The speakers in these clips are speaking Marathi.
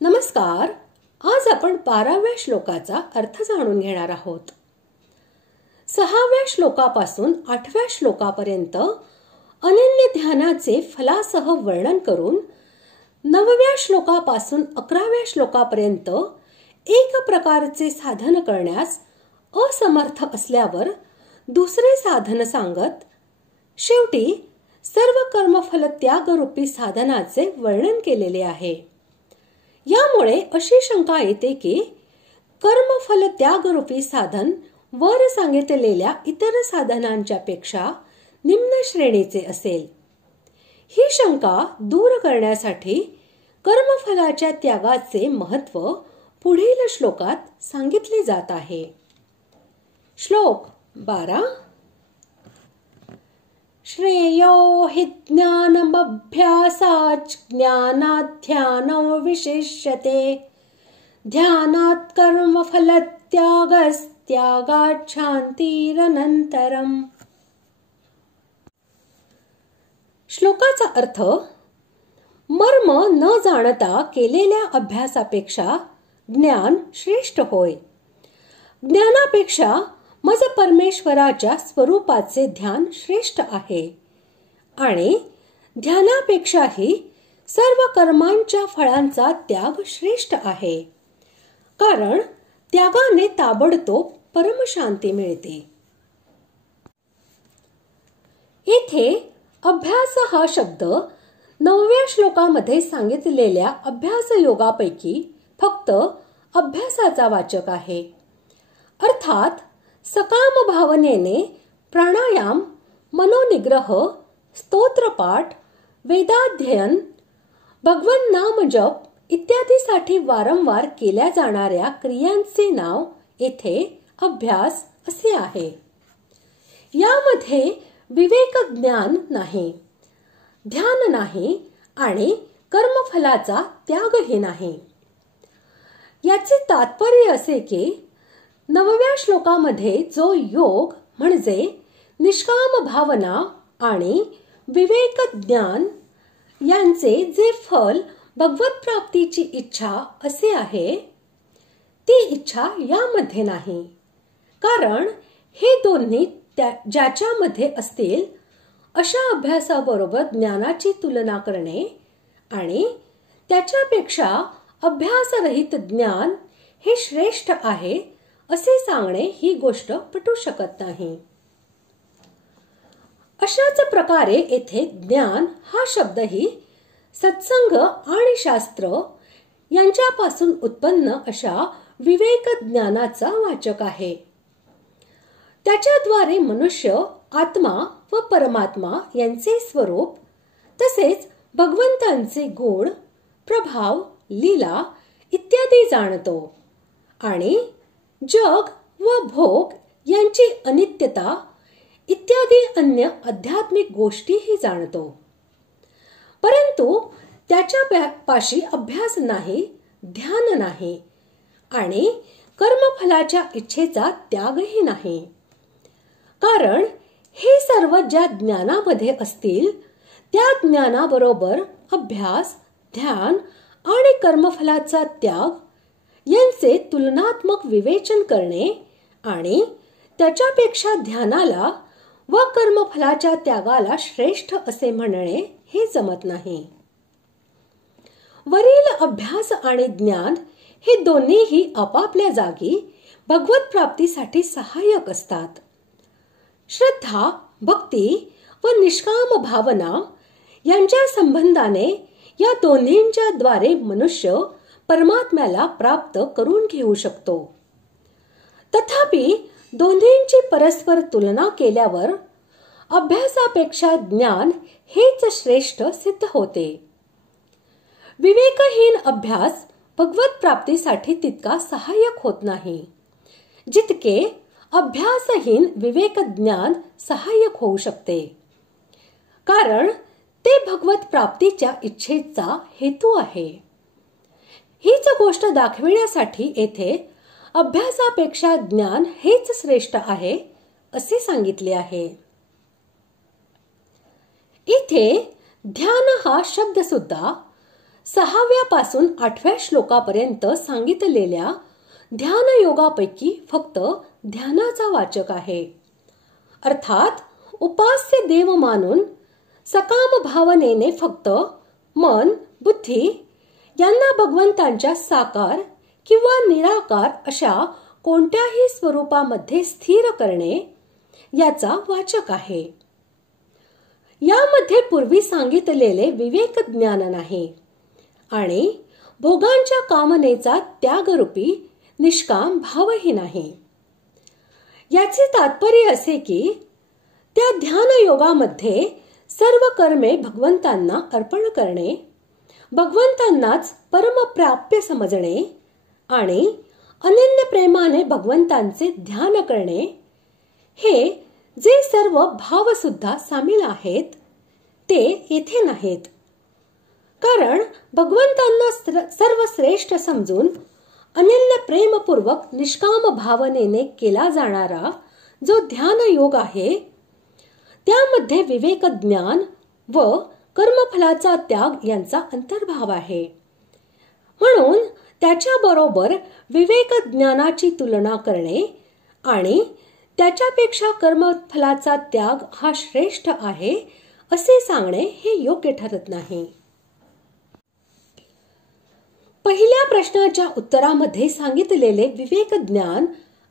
नमस्कार. आज आपण 12व्या श्लोकाचा अर्थ जाणून घेणार आहोत. 6व्या श्लोकापासून 8व्या श्लोकापर्यंत अनन्य ध्यानाचे फलासह वर्णन करून 9व्या श्लोकापासून 11व्या श्लोकापर्यंत एक प्रकारचे साधन करण्यास असमर्थ असल्यावर दुसरे साधन सांगत शेवटी सर्व कर्मफल त्यागरूपी साधनाचे वर्णन केलेले आहे. यामुळे अशी शंका येते की कर्मफल त्यागरूपी साधन वर सांगितलेल्या इतर साधनांच्या पेक्षा निम्न श्रेणीचे असेल. ही शंका दूर करण्यासाठी कर्मफलाच्या त्यागाचे महत्त्व पुढील श्लोकात सांगितले जात आहे. श्लोक 12. श्रेयो हि ज्ञानमभ्यासाच् ज्ञानात् ध्यानो विशिष्यते ध्यानात् कर्मफलत्यागस्त्यागात् शान्तिरनन्तरम्. श्लोकाचा अर्थ: मर्म न जाणता केलेल्या अभ्यासापेक्षा ज्ञान श्रेष्ठ होय. ज्ञानापेक्षा मज परमेश्वराच्या स्वरूपाचे ध्यान श्रेष्ठ आहे आणि ध्यानापेक्षाही सर्व कर्मांच्या फळांचा त्याग श्रेष्ठ आहे, कारण त्यागाने ताबडतोब परमशांती मिळते. येथे अभ्यास हा शब्द 9व्या श्लोकामध्ये सांगितलेल्या अभ्यास योगापैकी फक्त अभ्यासाचा वाचक आहे. अर्थात सकाम भावनेने प्राणायाम, मनोनिग्रह, स्तोत्रपाठ, वेदाध्ययन, भगवन नाम जप इत्यादीसाठी वारंवार केल्या जाणाऱ्या क्रियांचे नाव येथे अभ्यास असे आहे. यामध्ये विवेक ज्ञान नाही, ध्यान नाही आणि कर्मफलाचा त्यागही नाही. याचे तात्पर्य असे की 9व्या श्लोकामध्ये जो योग म्हणजे निष्काम भावना आणि विवेक ज्ञान यांचे जे फल भगवत प्राप्तीची इच्छा असे आहे, ती इच्छा यामध्ये नाही. कारण हे दोन्ही ज्याच्यामध्ये असतील अशा अभ्यासाबरोबर ज्ञानाची तुलना करणे आणि त्याच्यापेक्षा अभ्यासरहित ज्ञान हे श्रेष्ठ आहे असे सांगणे ही गोष्ट पटू शकत नाही. अशाच प्रकारे येथे ज्ञान हा शब्दही सत्संग आणि शास्त्र यांच्यापासून उत्पन्न अशा विवेक ज्ञानाचा वाचक आहे. त्याच्याद्वारे मनुष्य आत्मा व परमात्मा यांचे स्वरूप तसेच भगवंतांचे गुण, प्रभाव, लीला इत्यादी जाणतो आणि जग व भोग यांची अनित्यता इत्यादी अन्य आध्यात्मिक गोष्टीही जाणतो. परंतु त्याच्या पाशी अभ्यास नाही, ध्यान नाही आणि कर्मफलाच्या इच्छेचा त्यागही नाही. कारण हे सर्व ज्या ज्ञानामध्ये असतील त्या ज्ञानाबरोबर अभ्यास, ध्यान आणि कर्मफलाचा त्याग यांचे तुलनात्मक विवेचन करणे आणि त्याच्यापेक्षा ध्यानाला व कर्मफलाच्या त्यागाला श्रेष्ठ असे म्हणणे हे जमत नाही. वरील अभ्यास आणि ज्ञान हे दोन्हीही आपापल्या जागी भगवत प्राप्तीसाठी सहाय्यक असतात. श्रद्धा, भक्ती व निष्काम भावना यांच्या संबंधाने या दोन्हींच्या द्वारे मनुष्य परमात्म्याला प्राप्त करून घेऊ शकतो. तथापि दोन्हींची परस्पर तुलना केल्यावर अभ्यासापेक्षा ज्ञान हेच श्रेष्ठ सिद्ध होते. विवेकहीन अभ्यास भगवत प्राप्तीसाठी तितका सहाय्यक होत नाही, जितके अभ्यासहीन विवेक ज्ञान सहाय्यक होऊ शकते. कारण ते भगवत प्राप्तीच्या इच्छेचा हेतू आहे. हीच गोष्ट दाखविण्यासाठी येथे अभ्यासापेक्षा ज्ञान हेच श्रेष्ठ आहे असे सांगितले आहे. इथे ध्यान हा शब्द सुद्धा 6व्या पासून 8व्या श्लोकापर्यंत सांगितलेल्या ध्यान योगापैकी फक्त ध्यानाचा वाचक आहे. अर्थात उपास्य देव मानून सकाम भावनेने फक्त मन, बुद्धी यांना भगवंतांच्या साकार किंवा निराकार अशा कोणत्याही स्वरूपामध्ये स्थिर करणे याचा वाचक आहे. यामध्ये पूर्वी सांगितलेले विवेक ज्ञान नाही आणि भोगांच्या कामनेचा त्यागरूपी निष्काम भावही नाही. याचे तात्पर्य असे की त्या ध्यान योगामध्ये सर्व कर्मे भगवंतांना अर्पण करणे, भगवंतांनाच परमप्राप्य समजणे आणि अनन्य प्रेमाने भगवंतांचे ध्यान करणे हे जे सर्व भाव सुद्धा सामील आहेत ते येथे नाहीत. कारण भगवंतांना सर्वश्रेष्ठ समजून अनन्य प्रेमपूर्वक निष्काम भावनेने केला जाणारा जो ध्यान योग आहे त्यामध्ये विवेक ज्ञान व कर्मफलाचा त्याग यांचा अंतर्भाव आहे. म्हणून त्याच्याबरोबर विवेक ज्ञानाची तुलना करणे आणि त्याच्यापेक्षा कर्मफलाचा त्याग हा श्रेष्ठ आहे असे सांगणे हे योग्य ठरत नाही. पहिल्या प्रश्नाच्या उत्तरामध्ये सांगितलेले विवेक ज्ञान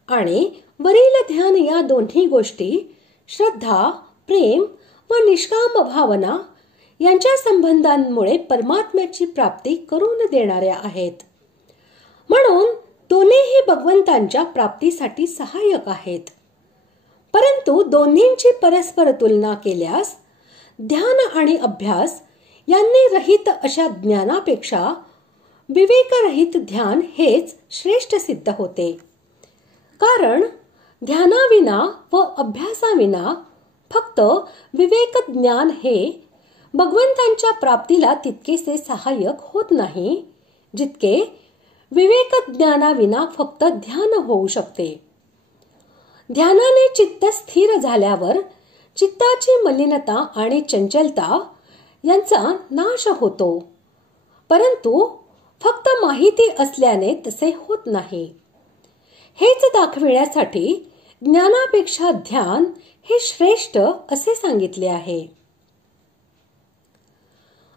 आणि वरील ध्यान या दोन्ही गोष्टी श्रद्धा, प्रेम व निष्काम भावना यांच्या संबंधांमुळे परमात्म्याची प्राप्ती करून देणाऱ्या आहेत. म्हणून दोन्हीही भगवंतांच्या प्राप्तीसाठी सहाय्यक आहेत. परंतु दोन्हींची परस्पर तुलना केल्यास ध्यान आणि अभ्यास यांनी रहित अशा ज्ञानापेक्षा विवेकरहित ध्यान हेच श्रेष्ठ सिद्ध होते. कारण ध्यानाविना व अभ्यासाविना फक्त विवेक ज्ञान हे भगवंतांच्या प्राप्तीला तितकेसे सहाय्यक होत नाही जितके विवेक ज्ञानाविना फक्त ध्यान होऊ शकते. ध्यानाने चित्त स्थिर झाल्यावर चित्ताची मलिनता आणि चंचलता यांचा नाश होतो. परंतु फक्त माहिती असल्याने तसे होत नाही. हेच दाखविण्यासाठी ज्ञानापेक्षा ध्यान हे श्रेष्ठ असे सांगितले आहे.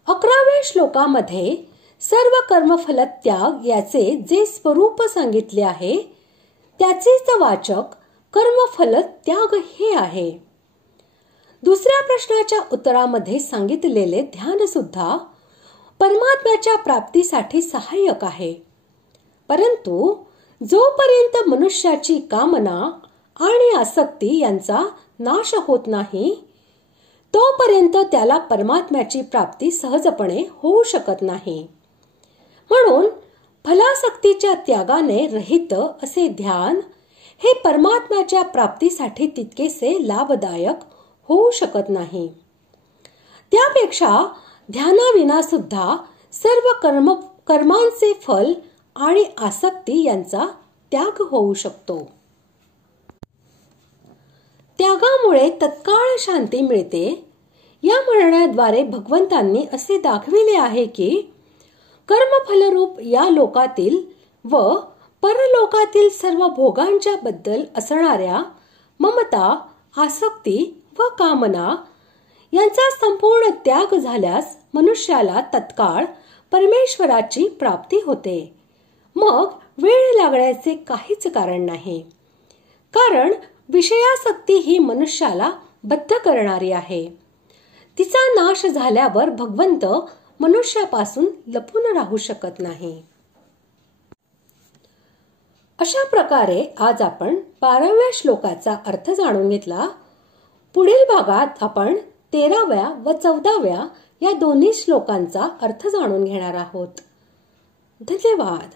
11व्या श्लोकामध्ये सर्व कर्मफल त्याग याचे जे स्वरूप सांगितले आहे त्याचेच वाचक कर्मफल त्याग हे आहे. दुसऱ्या प्रश्नाच्या उत्तरामध्ये सांगितलेले ध्यान सुद्धा परमात्म्याच्या प्राप्तीसाठी सहाय्यक आहे. परंतु जोपर्यंत मनुष्याची कामना आणि आसक्ती यांचा नाश होत नाही तोपर्यंत त्याला परमात्म्याची प्राप्ती सहजपणे होऊ शकत नाही. म्हणून फलासक्तीच्या त्यागाने रहित असे ध्यान हे परमात्म्याच्या प्राप्तीसाठी तितकेसे लाभदायक होऊ शकत नाही. त्यापेक्षा ध्यानाविना सुद्धा सर्व कर्मांचे फल आणि आसक्ती यांचा त्याग होऊ शकतो. त्यागामुळे तत्काळ शांती मिळते या म्हणण्याद्वारे भगवंतांनी असे दाखविले आहे की कर्मफलरूप या लोकातील व परलोकातील सर्व भोगांच्या बद्दल असणाऱ्या ममता, आसक्ती व कामना यांचा संपूर्ण त्याग झाल्यास मनुष्याला तत्काळ परमेश्वराची प्राप्ती होते. मग वेळ लागण्याचे काहीच कारण नाही. कारण विषयासक्ती ही मनुष्याला बद्ध करणारी आहे. तिचा नाश झाल्यावर भगवंत मनुष्यापासून लपून राहू शकत नाही. अशा प्रकारे आज आपण 12व्या श्लोकाचा अर्थ जाणून घेतला. पुढील भागात आपण 13व्या व 14व्या या दोन्ही श्लोकांचा अर्थ जाणून घेणार आहोत. धन्यवाद.